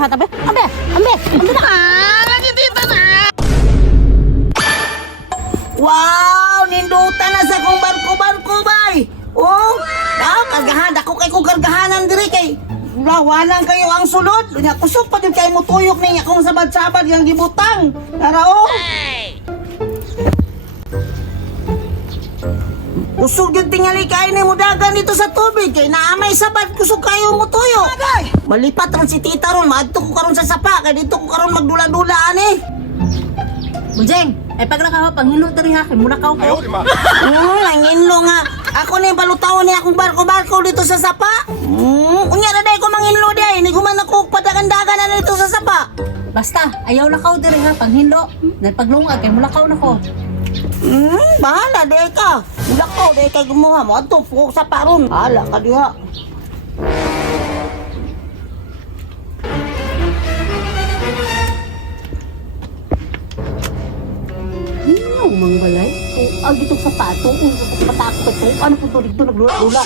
mo hatabe? Ambe na. Lagi tita na. Wow, nindutan na sa kong barko-barko bay. Oh, kargahan ako kay kong kargahanan diri kay lawanan kayo ang sulod. Nya kusog pa din kay mo tuyok ni akong sabad-sabad yang gibutang. Tara oh. Kusog yung tingali kain ni mo dagan dito sa tubig kay naamay sabad kusog kayo mo tuyo. Malipat ron si tita ron, maadto ko karon sa sapa kay dito ko karon magdula-dula ani. Bunjeng, ay pag nakawa panghinlo diri ha, kay muna ka ko. Nanginlo nga. Ako ni balutaw ni akong barko-barko dito sa sapa. Unya na day ko manginlo day, ni guman ako padagan-dagan na dito sa sapa. Basta, ayaw lakaw diri ha, panghinlo. Dahil paglungag, kay mulakaw na ko. Bahala day ka. Lakaw day kay gumuha mo adto ko sa paron. Bahala ka diha. Mang balay? Ang itong sapato, kung patakot ito, ano po ito dito naglula-lula?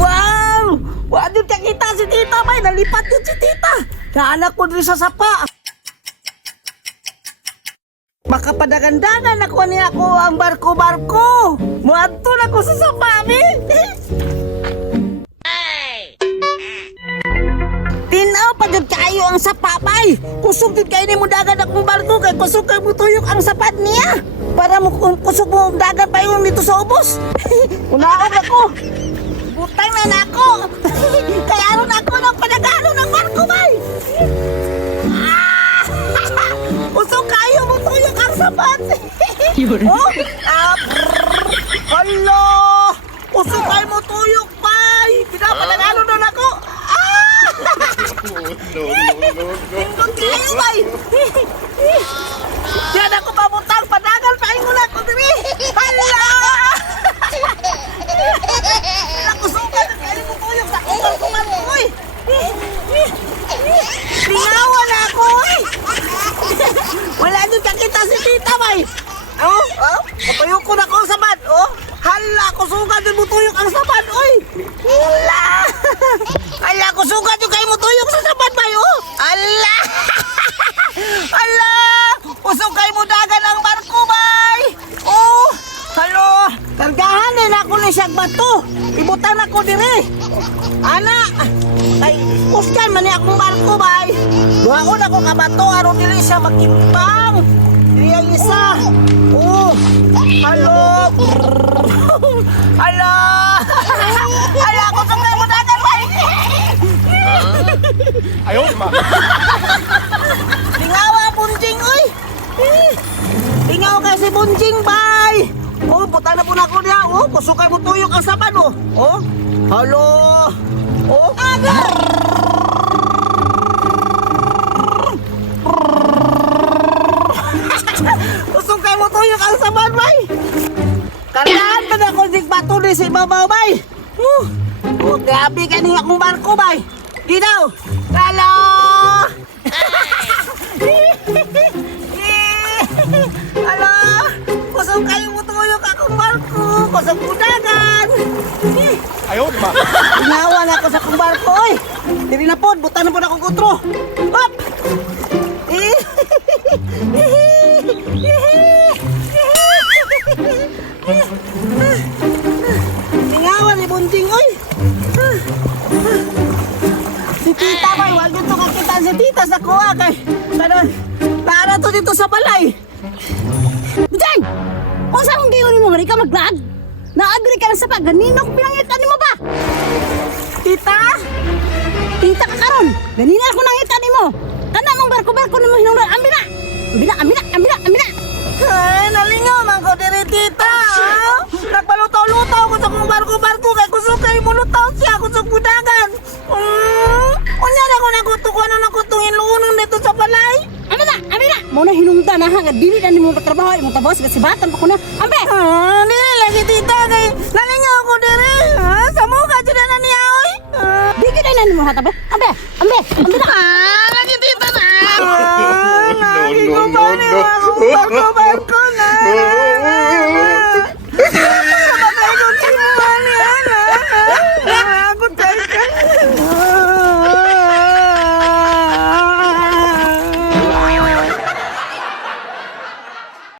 Wow! Wadyo ka kita si tita bay, nalipat yun si tita. Naanak ko dito sa sapa. Makapadagandagan ako niya ako ang barko-barko. Muadto na ko sa sapa, mi. Tinaw pa jud kayo ang sapa bay. Kusog jud kay nimo dagan akong barko kay kusog kay mo tuyok ang sapat niya. Para mo kusog mo dagan pa yung dito sa ubos. Unahan ako. Butang na nako. Kaya aron ako ng padagano ng barko bay. Kusog kayo mo tuyok ang sapat. Oh, hello. Kusog kayo mo tuyok bay. Pinapadagano doon ako. Tingkong kayo bay. Diyan ako pabutang, padagal pa yung mula ko diri. Hala! Nakusukan na kayo mo tuyok sa kumal ko oy. Lingawan na ako oy. Wala nyo kakita si tita bay. Oh, patuyok ko na ko sa bad. Oh, hala, kusukan din mo tuyok ang sabad oy. Hala! Hala, kusukan din kayo mo tuyok sa sabad bay oh. Hala! Hala! Kusog kayo mo dagan ang barko bay. Oh, halo. Kargahan din ako ni siyag bato. Ibutan ako diri. Ana, ay kusgan man ni akong barko bay. Duhaon ako ka bato aron dili siya makimpang. Dili ang isa. Oh, halo. Hala! Hala, kusog kayo mo dagan bay. Ayaw, ma. Lingawa bunjing oy. Lingaw kasi bunjing bay. Oh, puta na po na ako niya. Oh, kusukay mo tuyok ang saban oh. Oh, halo. Oh, kusukay mo tuyok ang saban bay. Karaan pa na ako sig bato ni si babaw bay. Oh, grabe ka niya akong barko bay. Ginaw. Halo. Hala! Kusog kayo mo tuyok akong barko! Kusog mo dagan! Ayaw, ma. Inawa na ako sa akong barko, oy! Diri na po, buta na po na akong kutro! Hop! Inawa ni Bunting, oy! Si tita bay, wag dito kakita si tita sa kuha kay para to dito sa balay. Bunjeng! Kung saan kong giyon mo nga ka maglag? Naagri ka lang sa pag, ganino kong pinangitan mo ba? Tita? Tita ka karon, ganino ako nangitan mo. Kana mong barko-barko nimo hinungdan, ambina! Ambina! Ay, nalingaw man ko diri tita. Nagbalutaw-lutaw ko sa kong barko-barko kay kusog kay mulutaw siya kusog budagan. Unya na ko nakutuko na nakutungin luunong dito sa balay. Ambina! Muna hinungdan na nga dili na nimo trabaho imong tabos kasi batan pa ko na. Ambe! Dili lagi tita kay nalingaw ko diri. Sa mukha jud na niya oy. Bigyan na nimo hatabe. Ambina! Lagi tita na. Lagi ko ba ni barko ba